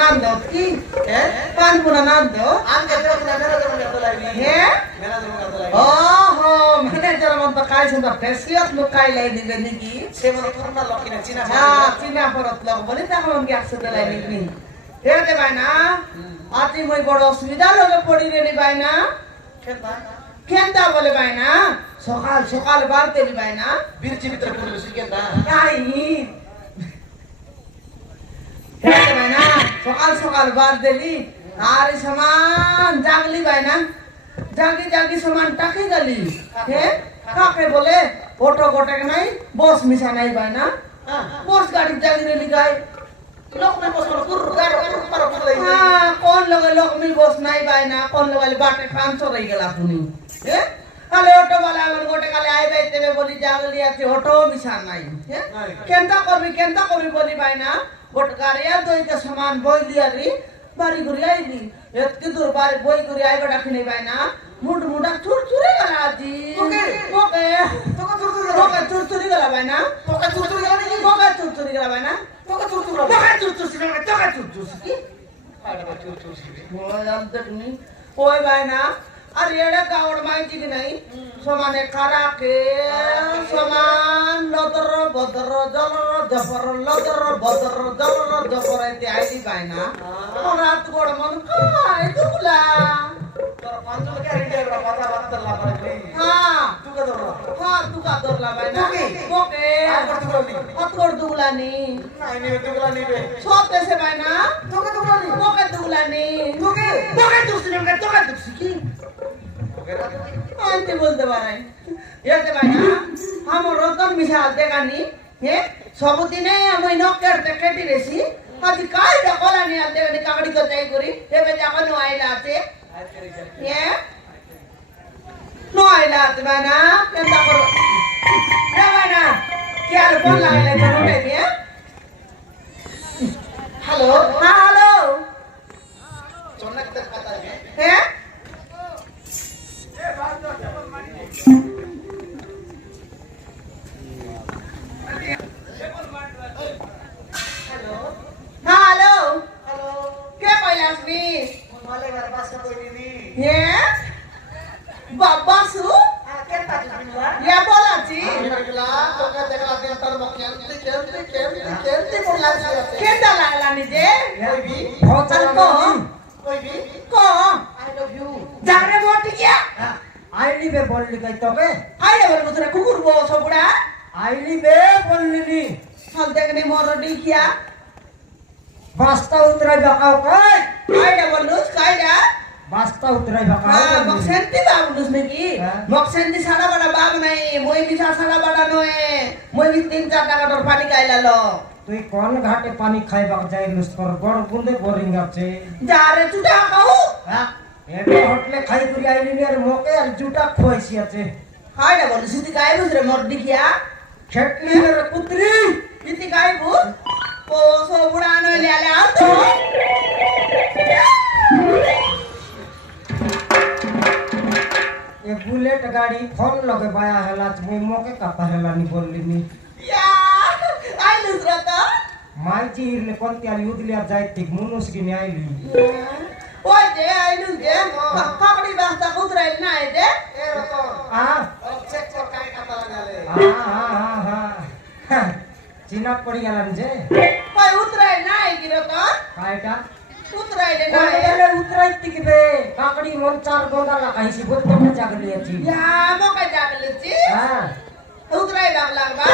Nando, ki? Pan puna nando? Anche te una manager mo katulay ni. Manager mo katulay. Oh, manager mo to kai sunda presiot lo kai lai dibe niki. Se mo purna loki na China. Ah, China porot log boli ta mon gyak sute lai niki. Ete bai na? Ati moi boro অসুবিধা লগে পড়ি রে নি bai na? Kenta. Kenta bole bai na? সকাল সকাল বাড়তে নি bai na? Birchi mitra purlo si kenta. Kai ni. Ete bai na? সকাল সকাল বাড়তে লি আর সমান জাগলি bai na? জাগি জাগি সমান টাকি গলি হে কাকে বলে অটো গোটে নাই বস মিশা নাই bai na? বস গাড়ি জাগি রে লিগাই Lok na bos ko pur garo paro purlay ni. কোন লগে লোক মিল বস নাই bai na? কোন লগে বাটে ট্রান্সফার হই গেল আপনি হে কালে অটো वाला আমার গোটে কালে আই বাইতেবে বলি জাগলি আছে অটো মিশা নাই হে কেনতা করবি বলি bai na? গোটে গাড়িয়া দইতে সমান বই দিয়ারি বাড়ি ঘুরে আইলি এতকি দূর বাড়ি বই ঘুরে আইবা ডাকি নাই bai na? মুড মুডা চুরচুরে গেল আজি ওকে তোকে চুরচুরি গেল bai na? Toka turtur gala ni. তোকে চুরচুরি গেল bai na? Toka turtur. তোকে চুরচুরি কি Ada ba turtur si. জানতে তুমি ওই bai na? আর এড়ে গাওড় মাইছি কি নাই সমানে খারাকে সমান লদর বদর জলর জফর লদর বদর জলর জফরাইতে আইলি bai na? রাত গোড় মন কাই দুলা Tor panjul ke hari dia berapa kata la pare ni. হ্যাঁ Tu ka dorla. হ্যাঁ তুকা দরলা bai na? Tuki? Okay Aku tu gala ni. অতর দুলানি Na ini tu gala ni be. সব দেশে bai na? Toka tu gala ni. ওকে দুলানি Tuki? তোকে দুসি কি Oke ra. আনতে বলতে পারাই এতে ভাই না আমার রতন মিশাল দেখানি হে সবদিনে আমি নকের দেখেটি রেছি আজি কাইটা কলানি আনতে মানে কাকড়ি তো যাই করি এবে যখন আইলা আছে হে নো আইলা আছে ভাই না কেনটা করো রে ভাই না কি আর ফোন লাগাইলে তো উঠে দিয়ে hello hello Chonak tak kata ni. হে হ্যালো Halo. কে কইলাসবি Male barbasa ko ini. হে বাবাসু Kenta tu bila. ইয়া বলাছি Bila toka dekla dia tar mo kenti bola siya. কেনটা লাগলানি যে Koi bi. ভোটাল co Koi bi. Co I love you. জাগরে মোটি কিয়া আইলি বে বললি কই তোকে আইলে বল বুতরা কুকুর বো সবুড়া আইলি বে বললি নি হাল দেখনি মরডি কিয়া বাস্তা উতরাই বাকাও কই আইলে বলুস কাইডা বাস্তা উতরাই বাকাও হ্যাঁ মকসেন্তি বাবুস নাকি মকসেন্তি সারা বড় বাব নাই মই মিছা সারা বড় নয় মই 3-4 টাকা তোর পানি খাইলালো তুই কোন ঘাটে পানি খাইবাক যাইলুস তোর বড় বুন্দে বোরিং আছে যারে চুটা খাও হ্যাঁ এবে হোটেলে খাই করি আইলি নি আর মোকে আর জুটা খোয়াইছি আছে কাইডা বলুস তুই গাইবুস রে মরডি কিয়া খেটলি রে কুত্রি ইতি গাইবুস ও সবুড়া নইলে আলে আও তো এ বুলেট গাড়ি ফোন লগে বায়া হেলা মুই মোকে কাপা হেলা নি বললি নি ইয়া আইলুস রে তো মাই চিরলে কোনতি আর ইউদলি আর যাই ঠিক মুনুস কি নি আইলি ওই যে আইলুস যে কাকড়ি বাস্তা কুতরাইল না আইতে Eh rotor. আ Check kor kai kata lagale. চিনা পড়ি গেলাম যে কই উতরাইল না আই কি রকম কাইটা উতরাইল না ওইলে উতরাইতে কিবে কাকড়ি মন চার গোদা লাগাইছি বলতে না জাগলি আছি ইয়া মোকে জাগলেছি হ্যাঁ উতরাইল লাগবা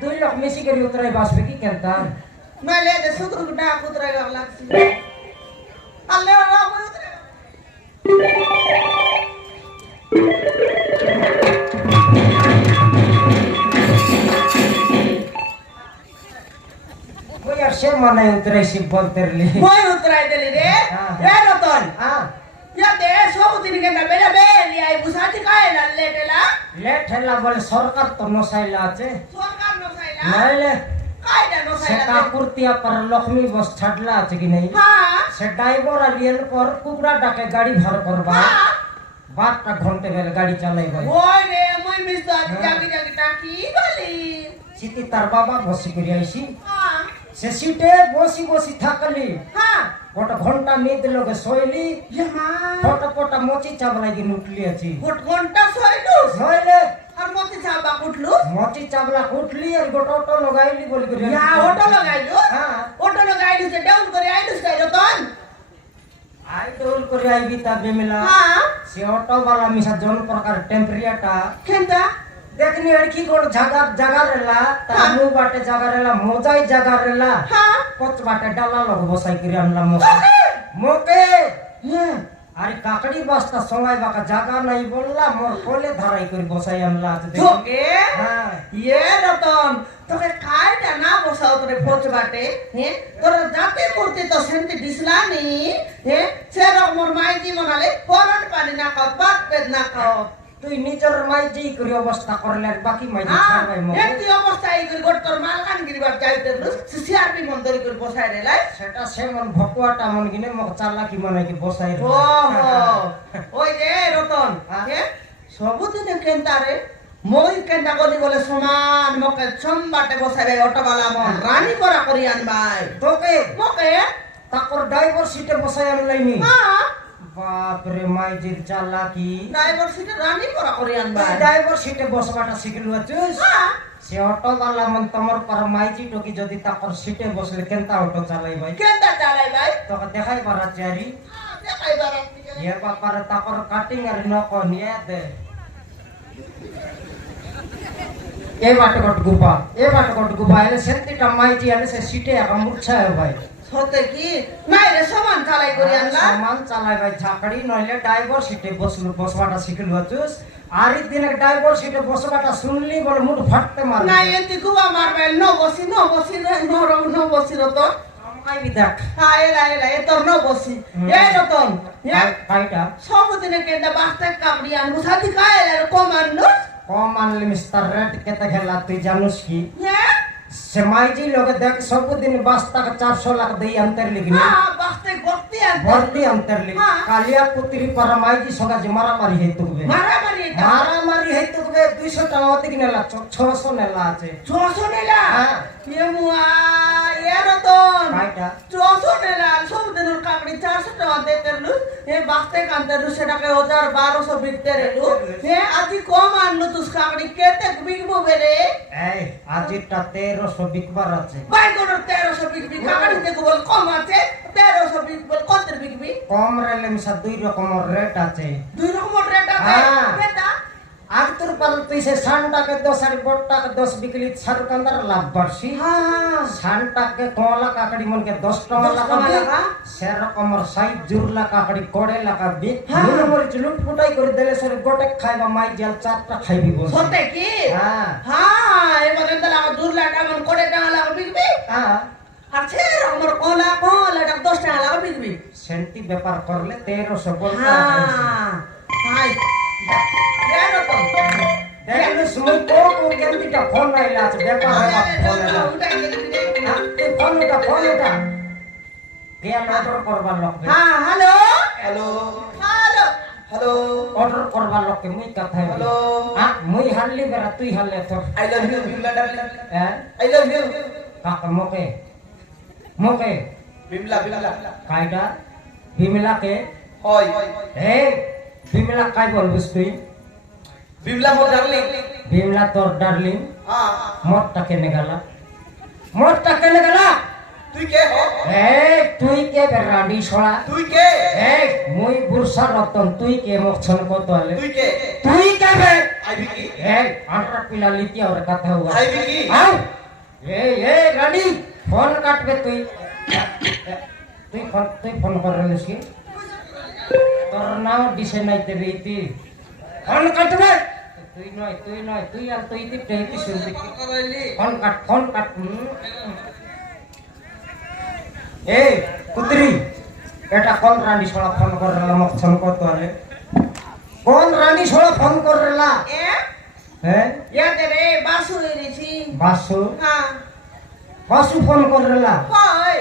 দুই লোক মিশি করে উতরাই বাসবে কি কেনতা নইলে যে শুক্র ডাক উতরাইল লাগছি আল্লাহ বাবা উতরাইল ওই আর সে মানে উতরাইছি বলতে লি মই উতরাই দিলি রে রে রতন হ্যাঁ ইয়াতে সবদিন কেন বেলা বেলি আই বুসাতি কাই না লেটেলা লেট হেলা বলে সরকার তো নসাইলা আছে সরকার নসাইলা নাইলে কাইডা সে নসাইলা কাকুরতিয়া पर লক্ষ্মী বস ছাড়লা আছে কি নাই হ্যাঁ সে ড্রাইভার আর ইয়ের পর কুকুরা ডাকে গাড়ি ভাড়া করবা হ্যাঁ 12 ঘন্টা বেল গাড়ি চালাইবা ওই রে মই মিস দাদি জাগি জাগি টাকি বলি সিটি তার বাবা বসি করে আইছি হ্যাঁ সে সিটে বসি বসি থাকলি হ্যাঁ ঘন্টা নিদ লগে শৈলি ইয়ে মা ফটফটা মচি চাবলাই গিয়ে উঠলি আছি ঘন্টা শোয়লুস নইলে আর মতি চাপা উঠলু মচি চাবলা উঠলি আর গোটা অটো লগাইলি বলি করে ইয়া অটো লাগাইলু হ্যাঁ অটো লাগাইলু যে ডাউন করে আইলুস কাই রতন আই ডোল করে আইবি তা বেমিলা হ্যাঁ সে অটো বালা মিশা জন প্রকার টেম্পারেচারটা কেনটা দেখনি কি কোন জায়গা রেলা তা হ্যাঁ। মু বাটে জায়গা রেলা মোজাই জায়গা রেলা হ্যাঁ কচ বাটে ডালা লগ বসাই করে আনলাম মোকে হ্যাঁ আরে কাকড়ি বাস্তা সময় বাকা জায়গা নাই বললা মোর কোলে ধরাই করে বসাই আনলা তোকে হ্যাঁ ইয়ে রতন তোকে কাইটা না বসাও তোরে ফোচ বাটে হ্যাঁ তোর জাতি মূর্তি তো সেন্তি দিসলানি হ্যাঁ সেরকম মোর মাইজি মনালে ফরন পানি না খাও পাত পেট না খাও তুই নিজের মাইজি করে অবস্থা করলে আর বাকি মাইজি হ্যাঁ ছাড়বাই মোকে একটি অবস্থা এই করে গোট তোর মালকানগিরি বার যাইতে লুস সিআরপি মন্দরি করে বসাই রেলাই সেটা সেমন ভকুয়াটা মন কিনে মোক চালাকি মনে কি বসাই রে। ওহো ওই যে রতন হ্যাঁ। হ্যাঁ সবুদিনে কেন্তারে মই কেন্তা গলি বলে সমান মকে সম্বাটে বসাই অটোবালা মন রানী করা করি আনবাই তোকে মকে তারপর ড্রাইভার সিটে বসাই আনলাইনি হ্যাঁ বাপরে মাইজির চালাকি ড্রাইভার সিটে রানী করা করি তুই আনবাই ড্রাইভার সিটে বসবাটা শিখলু আছিস হ্যাঁ সে অটো বালা মন তোমার পর মাইজি টকি যদি তারপর সিটে বসলে কেনতা অটো চালাই ভাই কেন্তা চালাই ভাই তোকে দেখাই পারা চারি দেখাই বারা এ বাপারে তারপর কাটিং আর নক নিয়ে দে এ বাটে কট গুপা এলে সেন্তিটা মাইজি এলে সে সিটে একা মূর্ছা ভাই সতে কি নাই রে সমান চালাই করি আনলা সামান চালাই ভাই ঝাঁকড়ি নইলে ড্রাইভার সিটে বসবাটা শিখলু আছিস আর এই দিনে ড্রাইভার সিটে বসবাটা শুনলি বলে মুখ ফাটতে মারবে নাই এতি কুবা মারবে ন বসি রে ন বসি রতন চমকাইবি দেখ হ্যাঁ এলা এ তোর ন বসি এ রতন হ্যাঁ কাইটা সবদিনে কেন্টা বাস্তে কামড়ি আনবো সাথী কায় আর কম আনলো কম আনলি মিস্টার রেট কেতে খেলা তুই জানুস কি হ্যাঁ সে মাইজি লোকে দেখ সবদিন বাস্তাকে 400 লাখ দেই আন্তর লিখনি হ্যাঁ বাস্তে গপ্তি আর ভর্তি আন্তর লিখ হ্যাঁ। কালিয়া পুত্রি পর মাইজি সগা যে মারামারি হই তুকবে মারামারি এটা মারামারি হই তুকবে 200 টাকা অতি কিনেলা 600 নেলা আছে 600 নেলা হ্যাঁ। এ মুয়া এ রতন কাইটা 600 নেলা সবদিনের কাকড়ি 400 টাকা দিতে লু এ বাস্তে কান্তে লু সেটাকে 1200 বিকতে রেলু এ আজি কম আনলু তুস কাকড়ি কেতে বিকবো বেরে এই আজিটা 1300 বিকবার আছে বাইগনের 1300 বিকবি কাকড়ি দেখো বল কম আছে 1300 বিকবি বল কত বিকবি কম রেলে মিশা দুই রকমের রেট আছে দুই রকমের রেট আছে হ্যাঁ। কেটা আগ তোর পাল তুই সে সানটাকে 10 আর বটটাকে 10 বিকলি সারকান্দার লাভ বাড়ছি হ্যাঁ সানটাকে কলা কাকড়ি মনকে 10 টাকা 10 লাগা টাকা লাগা। সেরকমের সাইজ জুরলা কাকড়ি কড়ে লাগা বি হ্যাঁ। নুন মরিচ লুটপুটাই করে দিলে সরে গোটে খাইবা মাই জাল 4টা খাইবি বল সত্যি কি হ্যাঁ হ্যাঁ এবারে তাহলে আমার 2 লাখ টাকা করে টাকা লাগা বিকবি হ্যাঁ আর সে আমার কলা এটা 10 টাকা লাগা বিকবি সেন্টি ব্যাপার করলে 1300 বলতে হ্যাঁ ভাই এর তো দেখলে সময় তো গেন্দিটা ফোন আইলা আছে ব্যাপার হয় ফোন আইলা এই ফোনটা কে অর্ডার করবার লোক হ্যাঁ hello hello hello hello order করবার লোক মুই কথা হ্যালো হ্যাঁ মুই হারলি বেরা তুই হারলে তোর I love you Bimala darling হ্যাঁ আই লাভ ইউ কাকা মোকে বিমলা কাইটা বিমলাকে হয় এ বিমলা কাই বলবিস তুই বিমলা মোর ডার্লিং বিমলা তোর ডার্লিং হ্যাঁ মোরটা কেনে গেলা তুই কে হ এ তুই কে বেরাডি ছড়া তুই কে এ মুই বুরসা রতন তুই কে মছন কত আলে তুই কে তুই কে বে আইবি কি এ আন্টার পিলা লিতি আর কথা হুয়া আইবি কি আও এ রানী ফোন কাটবে তুই ফোন করলিস কি তোর নাম দিছে নাই তেবে ইতি ফোন কাটবে তুই নয় তুই আর তুই দিতে হিতি শুনবি ফোন কাট এ কুতরি এটা কোন রানী ছোড়া ফোন করলা মছন কত আলে কোন রানী ছোড়া ফোন করলা এ হ্যাঁ ইয়াতে রে বাসু এনেছি বাসু হ্যাঁ বাসু ফোন করলা কই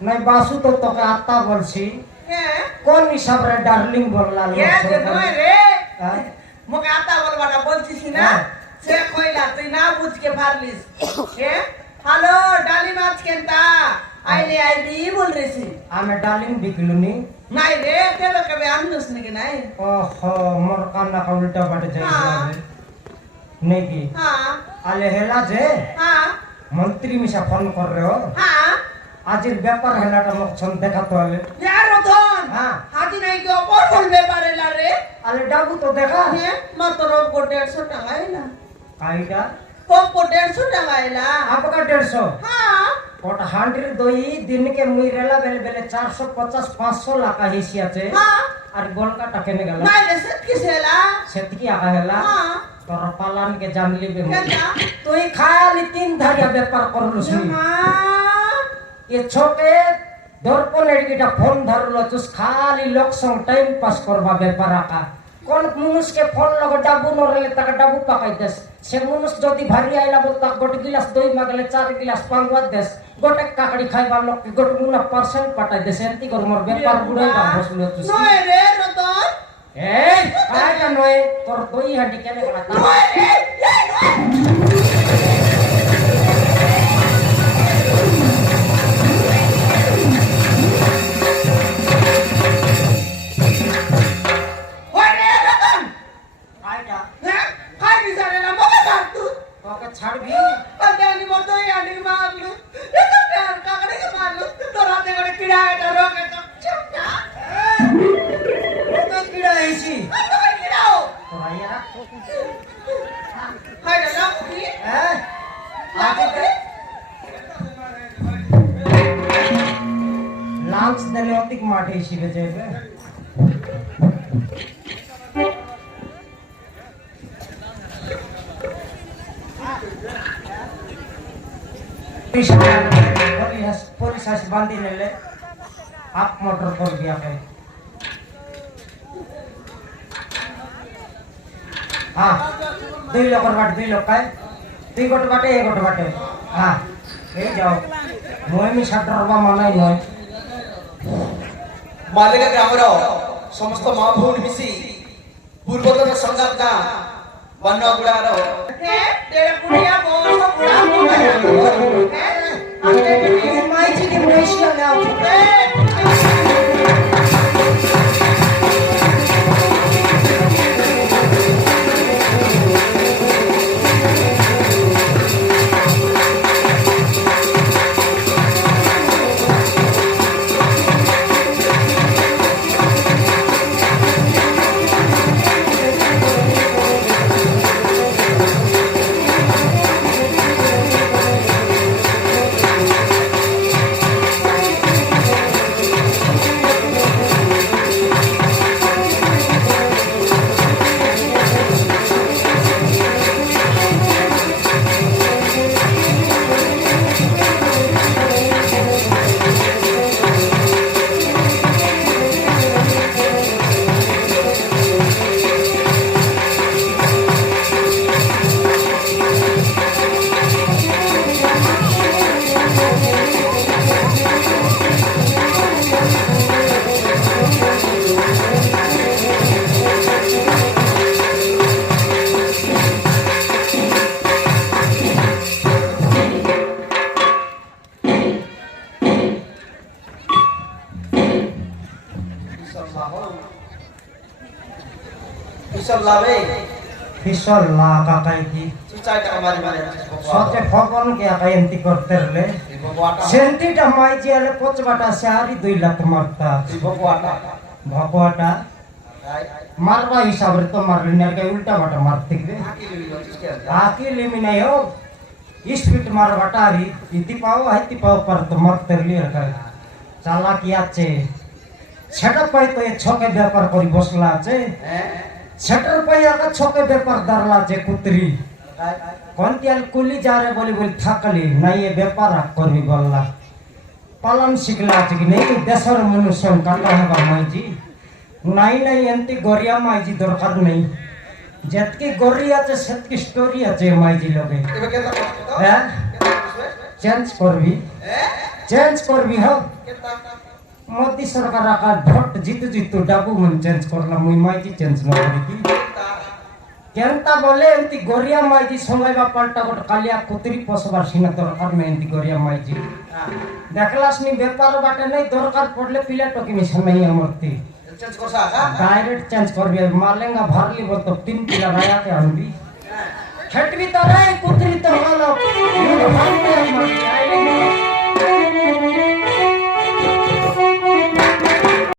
নাই বাসু তো তোকে আত্মা বলছি হ্যাঁ কোন হিসাবে ডার্লিং বললা ইয়াতে নয় রে হ্যাঁ? মুকে আতা বলবাটা বলছিস না হ্যাঁ। সে কইলা তুই না বুঝকে পারলিস এ হ্যালো ডালি মাছ কেনতা আইলি বল রেছি আমি ডালিম বিকলুনি নাই রে কেবে আনলস নাকি নাই ওহো মোর কান্না কা উল্টা পাটে যাইছিলা রে নেকি হ্যাঁ আলে হেলা যে হ্যাঁ মন্ত্রী মিশা ফোন কর রে ও হ্যাঁ আজির ব্যাপার হেলাটা মোক ছন দেখাতো আলে यार রতন হ্যাঁ হাতি নাই কি অপর বলবে পারেলা রে আলে ডাবু তো দেখা হ্যাঁ মাত্র 150 টাকা আইলা কাইটা কপ 150 টাকা আইলা आपका 150 হ্যাঁ कोट हांडर दोई दिन के मुई रेला बेले बेले 450 500 लाका हिसी আছে হ্যাঁ আর গোল का टके ने गला নাই রে সেট কিসেলা সেতকি আগা হেলা হ্যাঁ তোর পালান কে জানলি বে কেটা তুই খালি তিন ধারিয়া ব্যাপার করলুস নি মা এ ছোটে দর্পণ এডিটা ফোন ধরলো তুস খালি লোক সঙ্গ টাইম পাস করবা ব্যাপার আকা কোন মানুষকে ফোন লগে ডাবু নরলে তাকে ডাবু পাকাই দেস সে মানুষ যদি ভারি আইলা বল তা গোটে গিলাস দই মাগলে 4 গিলাস পাঙ্গা দেস গোটে কাকড়ি খাইবা লোককে গোটে মুনা পার্সেন্ট পাঠাই দেস এন্তি কর মোর ব্যাপার বুড়াই বা বসলো তুই নয় রে রতন এই কাটা নয় তোর দই হাঁটি কেনে গলা নয় রে কাটা হ্যাঁ খাই দিছারে না মগা কাটু তোকে ছাড়বি আদানি মতো ইয়ানি মারলু এটা প্যার কাকড়ে কে মারলু তোর হাতে করে কিড়া এটা রোকে তো চুপটা তো কিড়া আইছি তুমি কিড়াও তোরা ইয়ারা হাই না কি হ্যাঁ আজকে লাঞ্চ দিলে অতিক মাঠে শিবে যাবে पुलिस हस बांधी ले ले आप मोटर पर गया है हाँ दुई लोग का दुई गोट बाटे एक गोट बाटे हाँ ये जाओ মই মি ছাত্র বা মানাই নয় মালিকা গ্রামের সমস্ত মা ভৌণ মিশি পূর্বতন সংঘাত গাঁ বন্যগুড়ার হে তেরা কুড়িয়া বস বুড়া মোবাইল হে আগে এই মাইজি কি মহিষিয়া নাও লাভে ফিসল লা কাকাই কি চিচাই টাকা মারি মারি সতে ফবন কে আকায়ন্তি করতে রে সেন্টিটা মাইজি আলে পচবাটা সারি 2 লাখ মারতা ভগওয়াটা মারবা হিসাবে তো মারলি না কে উল্টা বাটা মারতে রে आके लेमिना हो स्पीड मारबाटा आरी इति पाओ पर तो मरते लिया कर चाला की আছে সেটা পাই তো এ ছকে ব্যাপার করি বসলা আছে সেটার পাই আগা ছকে ব্যাপার দাঁড়লা আছে কুতরি কোনতিয়াল কুলি যারে বলি বলি থাকলি নাই এ ব্যাপার করবি বললা পালন শিখলা আছে কি নেই দেশের মনুষ্য কাটা হবা মাইজি নাই নাই এন্তি গরিয়া মাইজি দরকার নেই যেতকি গরি আছে সেতকি স্টোরি আছে মাইজি লগে এবে কেন করতে হ্যাঁ চেঞ্জ করবি হ্যাঁ মোদি সরকার আকার ভোট জিতু ডাবু মন চেঞ্জ করলাম মুই মাইজি চেঞ্জ না করি কি কেনতা বলে এন্তি গরিয়া মাইজি সময় বা পাল্টা গোট কালিয়া কুতরি পসবার সিনা দরকার নেই এন্তি গরিয়া মাইজি দেখলাস নি ব্যাপার বাটে নাই দরকার পড়লে পিলা টকি মিশন নাই আমরতি চেঞ্জ করছা কা ডাইরেক্ট চেঞ্জ করবি মালেঙ্গা ভরলি বল তো 3 পিলা রায়াতে আনবি খেটবি তো রে কুতরি তো হলো ভাঙতে মারিয়া